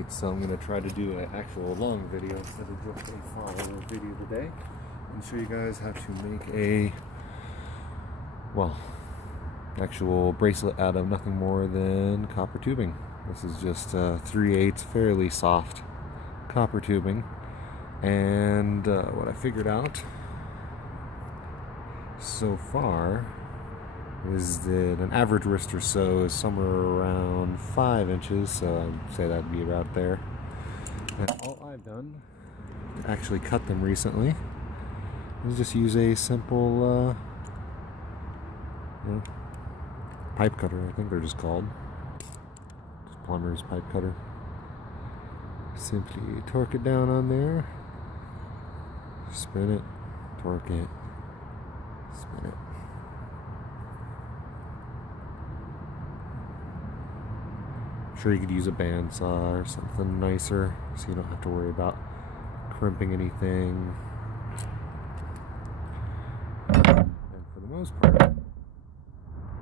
Alright, so I'm going to try to do an actual long video instead of just a follow video today and show you guys how to make a, well, actual bracelet out of nothing more than copper tubing. This is just 3/8 fairly soft copper tubing, and what I figured out so far is that an average wrist or so is somewhere around 5 inches, so I'd say that'd be about there. And all I've done to actually cut them recently is just use a simple pipe cutter. I think they're just called. Just plumber's pipe cutter. Simply torque it down on there, spin it, torque it, spin it. Sure, you could use a bandsaw or something nicer so you don't have to worry about crimping anything. And for the most part, I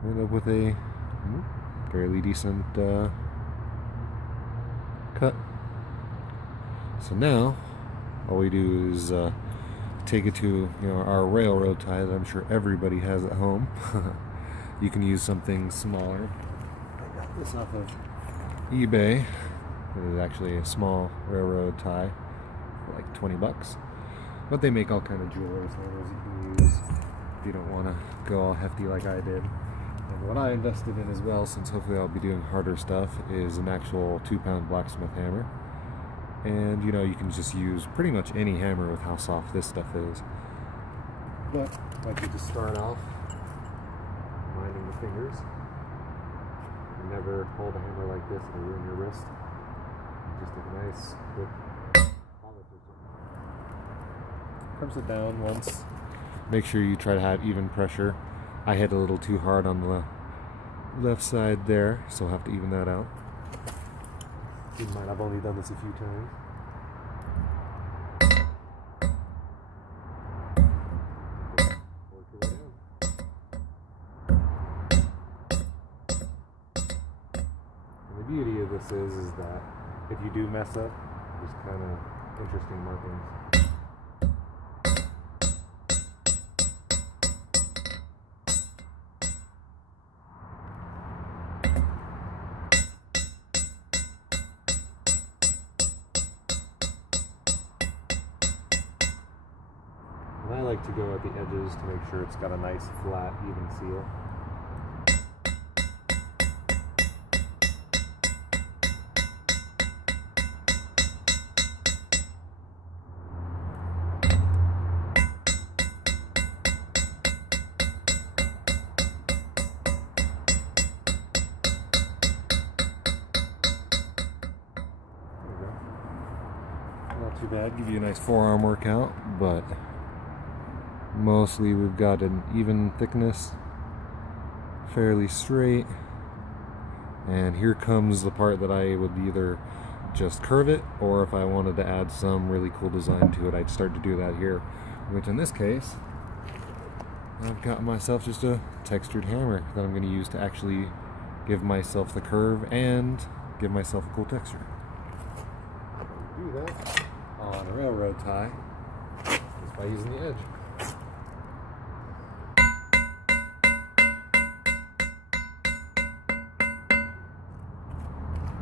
end up with a fairly decent cut. So now all we do is take it to our railroad tie that I'm sure everybody has at home. You can use something smaller. I got this off of eBay. It is actually a small railroad tie for like 20 bucks, but they make all kind of jewelry so you can use if you don't want to go all hefty like I did. And what I invested in as well, since hopefully I'll be doing harder stuff, is an actual 2-pound blacksmith hammer. And you can just use pretty much any hammer with how soft this stuff is, but I like to just start off minding the fingers. Never hold a hammer like this, it'll ruin your wrist. Just take a nice quick polish. Crimps it down once. Make sure you try to have even pressure. I hit a little too hard on the left side there, so I'll have to even that out. Keep in mind, I've only done this a few times. The beauty of this is that if you do mess up, there's kind of interesting markings. And I like to go at the edges to make sure it's got a nice, flat, even seal. Not too bad, give you a nice forearm workout, but mostly we've got an even thickness, fairly straight. And here comes the part that I would either just curve it, or if I wanted to add some really cool design to it, I'd start to do that here. Which in this case, I've got myself just a textured hammer that I'm going to use to actually give myself the curve and give myself a cool texture. Do that on a railroad tie just by using the edge.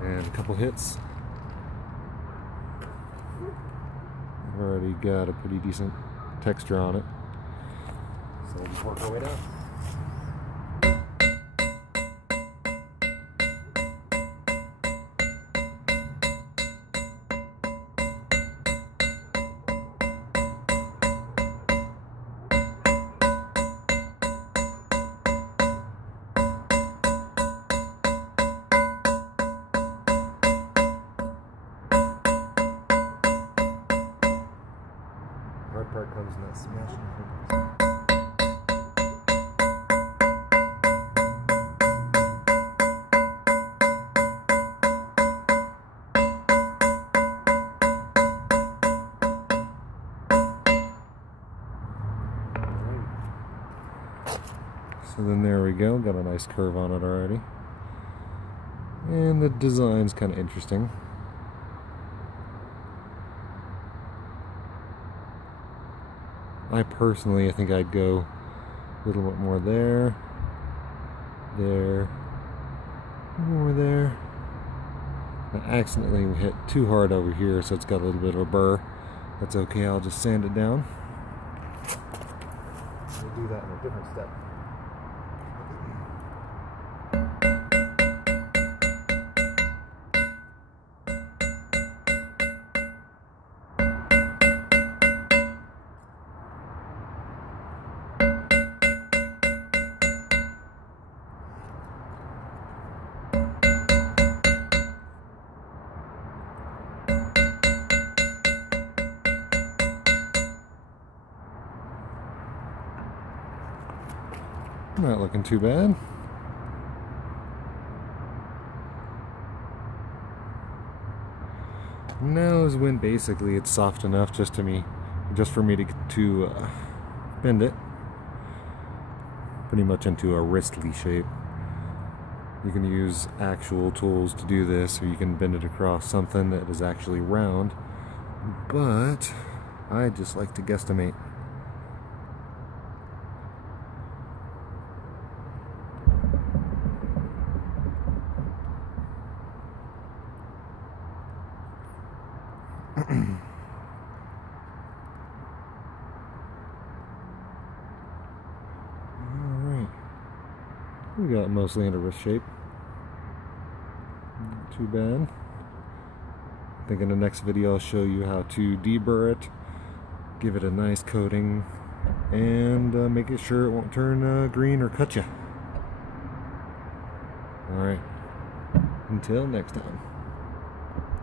And a couple hits. I've already got a pretty decent texture on it, so we'll just work our way down. Hard part comes in that smashing fingers. So then there we go, got a nice curve on it already. And the design's kind of interesting. I think I'd go a little bit more there, more there. I accidentally hit too hard over here, so it's got a little bit of a burr. That's okay, I'll just sand it down. We'll do that in a different step. Not looking too bad. Now is when basically it's soft enough just for me to bend it pretty much into a wristly shape. You can use actual tools to do this, or you can bend it across something that is actually round, but I just like to guesstimate. Alright, we got mostly in a wrist shape. Not too bad. I think in the next video I'll show you how to deburr it, give it a nice coating, and make it sure it won't turn green or cut you. Alright, until next time.